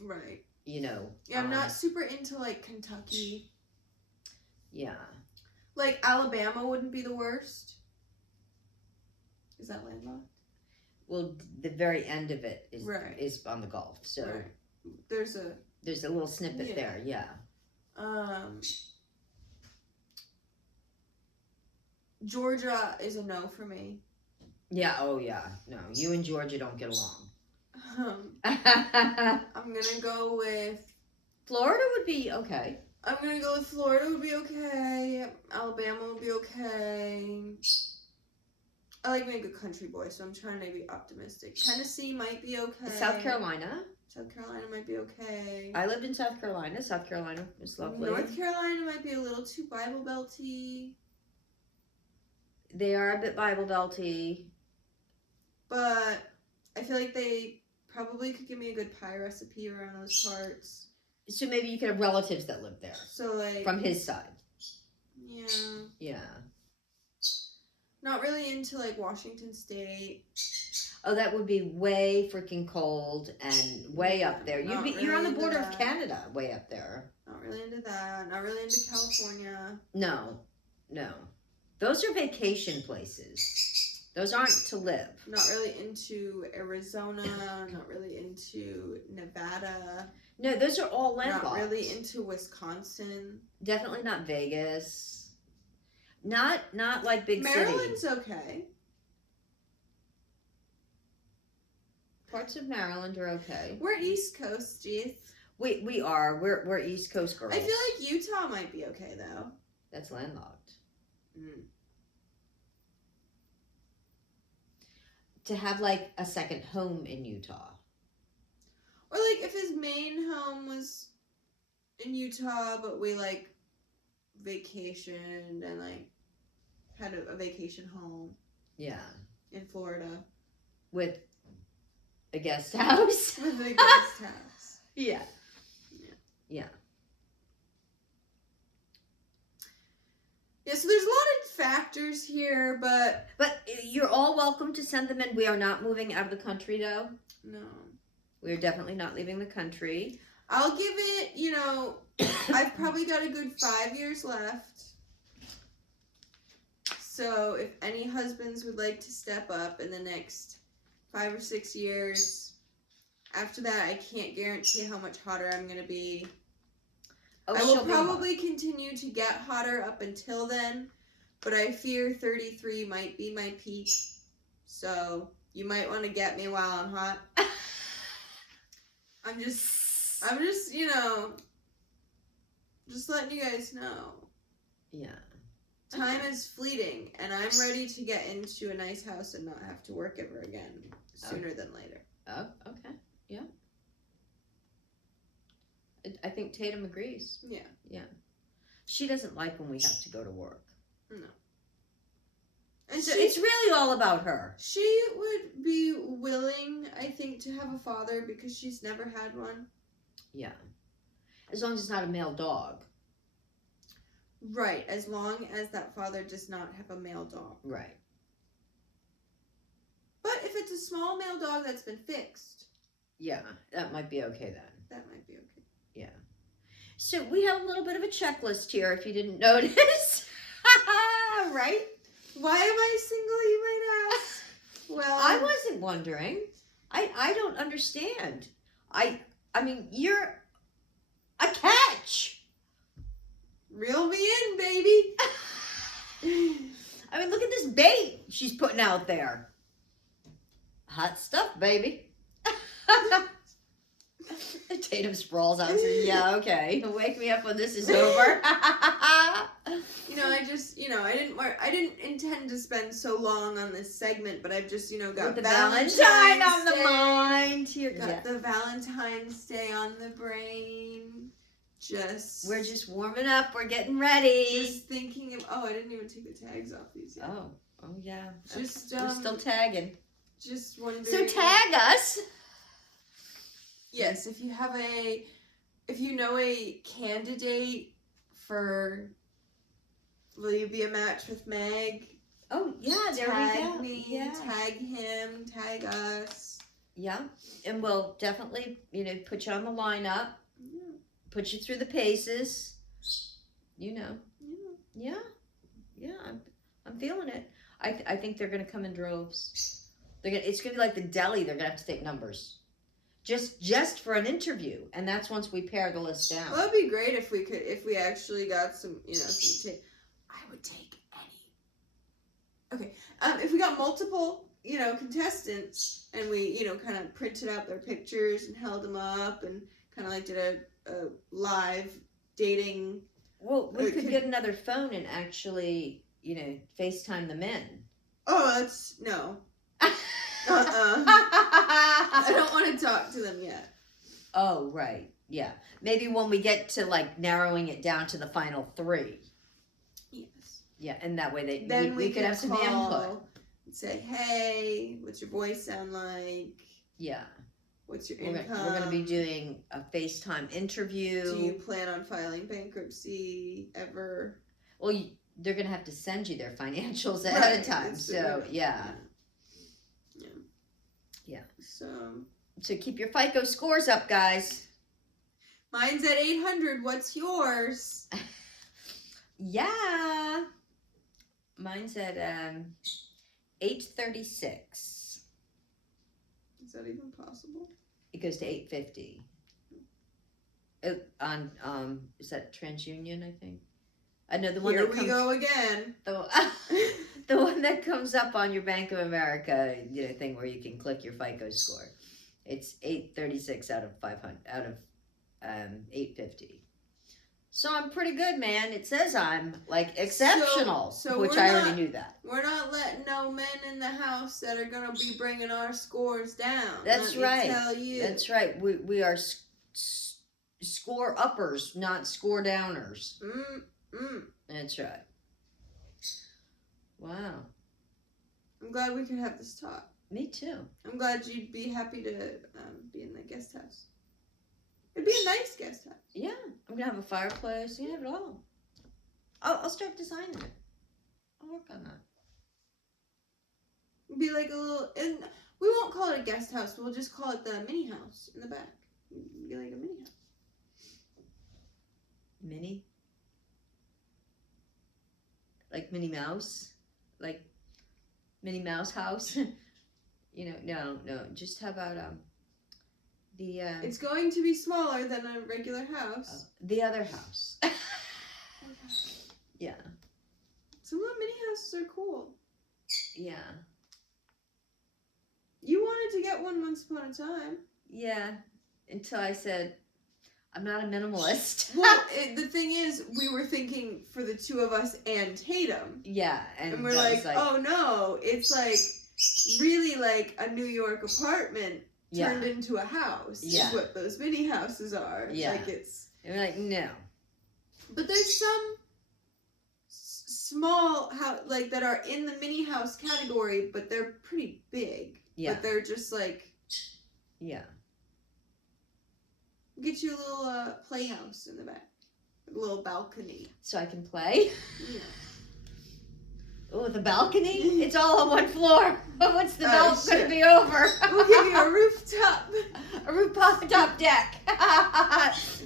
Right. Yeah, I'm not super into like Kentucky. Yeah. Like Alabama wouldn't be the worst. Is that landlocked? Well, the very end of it is right. is on the Gulf, so right. There's a little snippet there, yeah. Georgia is a no for me. Yeah. Oh yeah. No, you and Georgia don't get along. I'm gonna go with Florida would be okay. I'm gonna go with Florida would be okay. Alabama would be okay. I like being a good country boy, so I'm trying to be optimistic. Tennessee might be okay. South Carolina. South Carolina might be okay. I lived in South Carolina. South Carolina was lovely. North Carolina might be a little too Bible Belty. They are a bit Bible Belty. But I feel like they probably could give me a good pie recipe around those parts. So maybe you could have relatives that live there. So like from his side. Yeah. Yeah. Not really into like Washington State. Oh, that would be way freaking cold and way up there. You're on the border of Canada, way up there. Not really into that. Not really into California. No. Those are vacation places. Those aren't to live. Not really into Arizona. Not really into Nevada. No, those are all landlocked. Not really into Wisconsin. Definitely not Vegas. Not like big Maryland's cities. okay. Parts of Maryland are okay. We're East Coasties. We are. We're East Coast girls. I feel like Utah might be okay though. That's landlocked. To have like a second home in Utah. Or like if his main home was in Utah, but we like vacationed and like had a vacation home. Yeah. In Florida. With a guest house. With a guest house. Yeah. Yeah, so there's a lot of factors here, but you're all welcome to send them in. We are not moving out of the country, though. No. We are definitely not leaving the country. I'll give it, I've probably got a good 5 years left. So if any husbands would like to step up in the next 5 or 6 years, after that, I can't guarantee how much hotter I'm going to be. Oh, I will probably continue to get hotter up until then, but I fear 33 might be my peak. So you might want to get me while I'm hot. I'm just just letting you guys know. Yeah. Time is fleeting, and I'm ready to get into a nice house and not have to work ever again sooner than later. Oh, okay. Yeah. I think Tatum agrees. Yeah. Yeah. She doesn't like when we have to go to work. No. And so it's really all about her. She would be willing, I think, to have a father because she's never had one. Yeah. As long as it's not a male dog. Right. As long as that father does not have a male dog. Right. But if it's a small male dog that's been fixed. Yeah, that might be okay then. That might be okay. Yeah. So we have a little bit of a checklist here, if you didn't notice. Right? Why am I single, you might ask? Well, I wasn't wondering. I don't understand. I mean, you're a catch. Reel me in, baby. I mean, look at this bait she's putting out there. Hot stuff, baby. Tatum sprawls out and says, yeah, okay. Wake me up when this is over. I didn't intend to spend so long on this segment, but I've just, got the Valentine's on the Day. mind here. Got the Valentine's Day on the brain. We're just warming up. We're getting ready. Just thinking of, I didn't even take the tags off these yet. Oh yeah. Just, we're still tagging. Just wondering. So tag us. Yes, if you know a candidate for Will You Be a Match with Meg? Oh, yeah, there we go. Tag me, tag him, tag us. Yeah, and we'll definitely, put you on the lineup, put you through the paces, Yeah, I'm feeling it. I think they're going to come in droves. It's going to be like the deli. They're going to have to take numbers. Just for an interview, and that's once we pare the list down. Well, that'd be great if we actually got some, I would take any. Okay, if we got multiple, contestants, and we, kind of printed out their pictures and held them up, and kind of like did a live dating. Well, we could get another phone and actually, FaceTime them in. Oh, no. I don't want to talk to them yet. Oh, right. Yeah. Maybe when we get to narrowing it down to the final 3. Yes. Yeah, and that way we could have some input. And say, hey, what's your voice sound like? Yeah. What's your income? We're going to be doing a FaceTime interview. Do you plan on filing bankruptcy ever? Well, they're going to have to send you their financials ahead of time. So, yeah. So keep your FICO scores up, guys. Mine's at 800. What's yours? Yeah. Mine's at 836. Is that even possible? It goes to 850. Is that TransUnion, I think? I know the one Here that we go again. The one that comes up on your Bank of America thing where you can click your FICO score. It's 836 out of 850. So I'm pretty good, man. It says I'm exceptional, so which I already knew that. We're not letting no men in the house that are gonna be bringing our scores down. That's right. Tell you. That's right. We are score uppers, not score downers. That's right. Wow. I'm glad we could have this talk. Me too. I'm glad you'd be happy to be in the guest house. It'd be a nice guest house. Yeah. I'm going to have a fireplace. You have it all. I'll start designing it. I'll work on that. It'd be like a little... And we won't call it a guest house. We'll just call it the mini house in the back. It'd be like a mini house. Mini? Like Minnie Mouse? Like Minnie Mouse house? No. Just how about the It's going to be smaller than a regular house. The other house. Yeah. Some of the mini houses are cool. Yeah. You wanted to get one once upon a time. Yeah. Until I said, I'm not a minimalist. Well, the thing is, we were thinking for the two of us and Tatum. Yeah. And we're like, oh no, it's really like a New York apartment turned into a house. Yeah. Is what those mini houses are. Yeah. And we're like, no. But there's some small house, that are in the mini house category, but they're pretty big. Yeah. But they're just Yeah. Get you a little playhouse in the back. A little balcony. So I can play? Yeah. Oh, the balcony? It's all on one floor. What's the balcony going to be over? We'll give you a rooftop. A rooftop deck.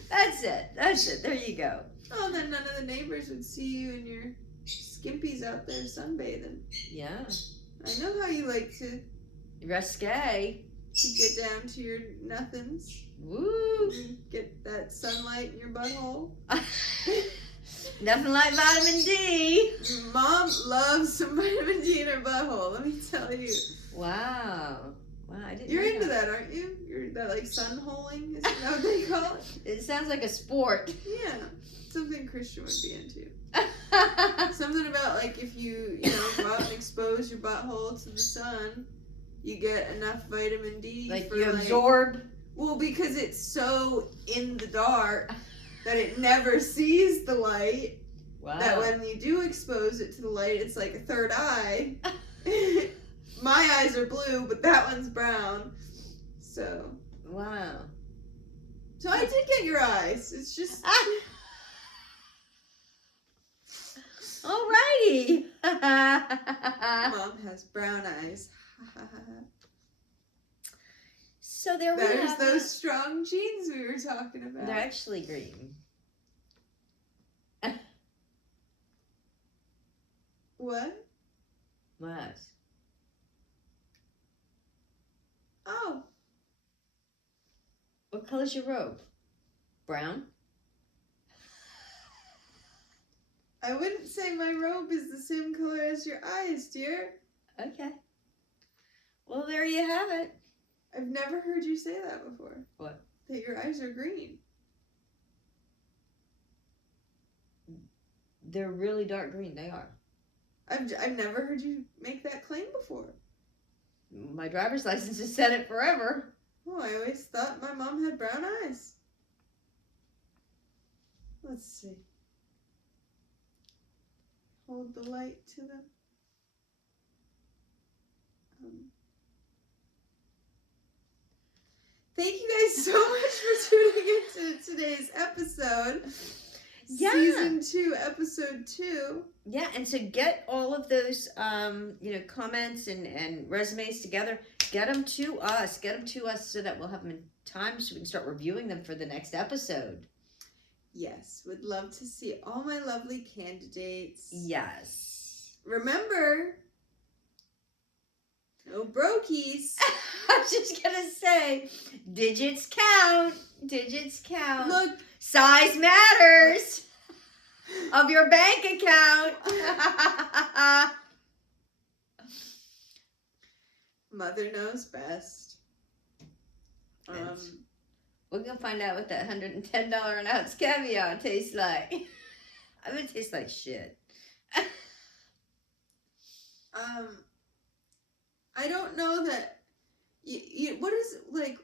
That's it. There you go. Oh, then none of the neighbors would see you in your skimpies out there sunbathing. Yeah. I know how you like to Risque. To get down to your nothings. Woo! Get that sunlight in your butthole. Nothing like vitamin D. Mom loves some vitamin D in her butthole, let me tell you. Wow. I didn't. You're into that, aren't you? You're that like sun holing, is that what they call it? It sounds like a sport. Yeah, something Christian would be into. Something about like if you go out and expose your butthole to the sun, you get enough vitamin D. Like for, you absorb. Well, because it's so in the dark that it never sees the light. Wow. That when you do expose it to the light, it's like a third eye. My eyes are blue, but that one's brown. So. Wow. So I did get your eyes. It's just. Alrighty. Mom has brown eyes. So there we There's have those strong genes we were talking about. They're actually green. What? What? Oh. What color's your robe? Brown? I wouldn't say my robe is the same color as your eyes, dear. Okay. Well, there you have it. I've never heard you say that before. What? That your eyes are green. They're really dark green. They are. I've never heard you make that claim before. My driver's license has said it forever. Oh, I always thought my mom had brown eyes. Let's see. Hold the light to them. Thank you guys so much for tuning into today's episode. Yeah. Season 2, episode 2. Yeah, and so get all of those, comments and resumes together. Get them to us. Get them to us so that we'll have them in time so we can start reviewing them for the next episode. Yes, would love to see all my lovely candidates. Yes. Remember, no brokies. I was just going to say, digits count. Digits count. Look. Size matters. Of your bank account. Mother knows best. We're going to find out what that $110 an ounce caviar tastes like. I mean, it tastes like shit. I don't know that. What is, like,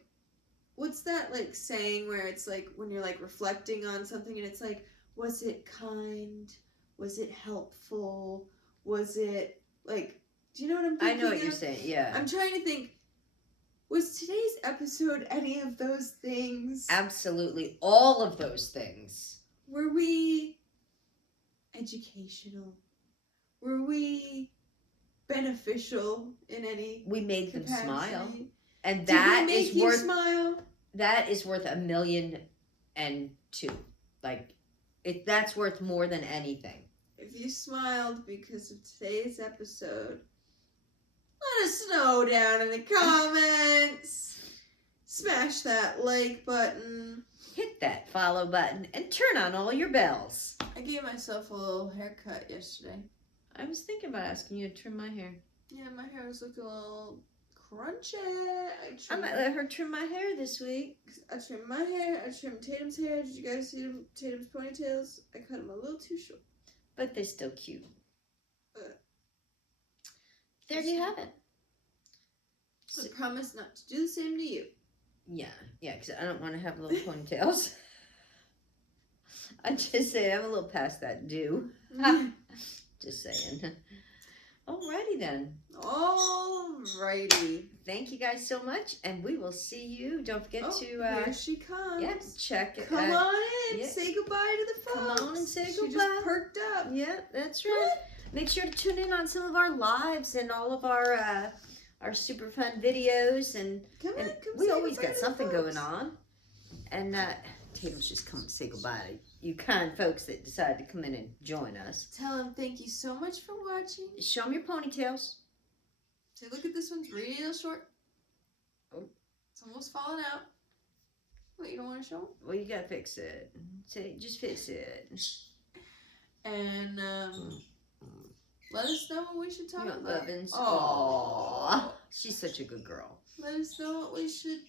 what's that, like, saying where it's, like, when you're, like, reflecting on something and it's, like, was it kind? Was it helpful? Was it, like, do you know what I'm thinking? I know what you're saying, yeah. I'm trying to think, was today's episode any of those things? Absolutely. All of those things. Were we educational? Were we beneficial in any We made capacity? them smile. And Did that we make is you worth smile? That is worth $1,000,002. Like that's worth more than anything. If you smiled because of today's episode, let us know down in the comments. Smash that like button. Hit that follow button and turn on all your bells. I gave myself a little haircut yesterday. I was thinking about asking you to trim my hair. Yeah, my hair was looking a little crunchy. I might let her trim my hair this week. I trimmed my hair. I trimmed Tatum's hair. Did you guys see Tatum's ponytails? I cut them a little too short. But they're still cute. There you have it. I promise not to do the same to you. Yeah, because I don't want to have little ponytails. I'm just saying, I'm a little past that due. Just saying. Alrighty then. Alrighty. Thank you guys so much, and we will see you. Don't forget to... here she comes. Yeah, check it. Come on in. Yeah. Say goodbye to the folks. Come on and say she goodbye. She just perked up. Yeah, that's right. Make sure to tune in on some of our lives and all of our super fun videos. And we always got something going on. And Tatum's just come to say goodbye to you kind folks that decided to come in and join us. Tell them thank you so much for watching. Show them your ponytails. Say, look at this one's real short. Oh. It's almost falling out. What, you don't want to show them? Well, you gotta fix it. Say, just fix it. And let us know what we should talk about. Lovin's. Aww. She's such a good girl. Let us know what we should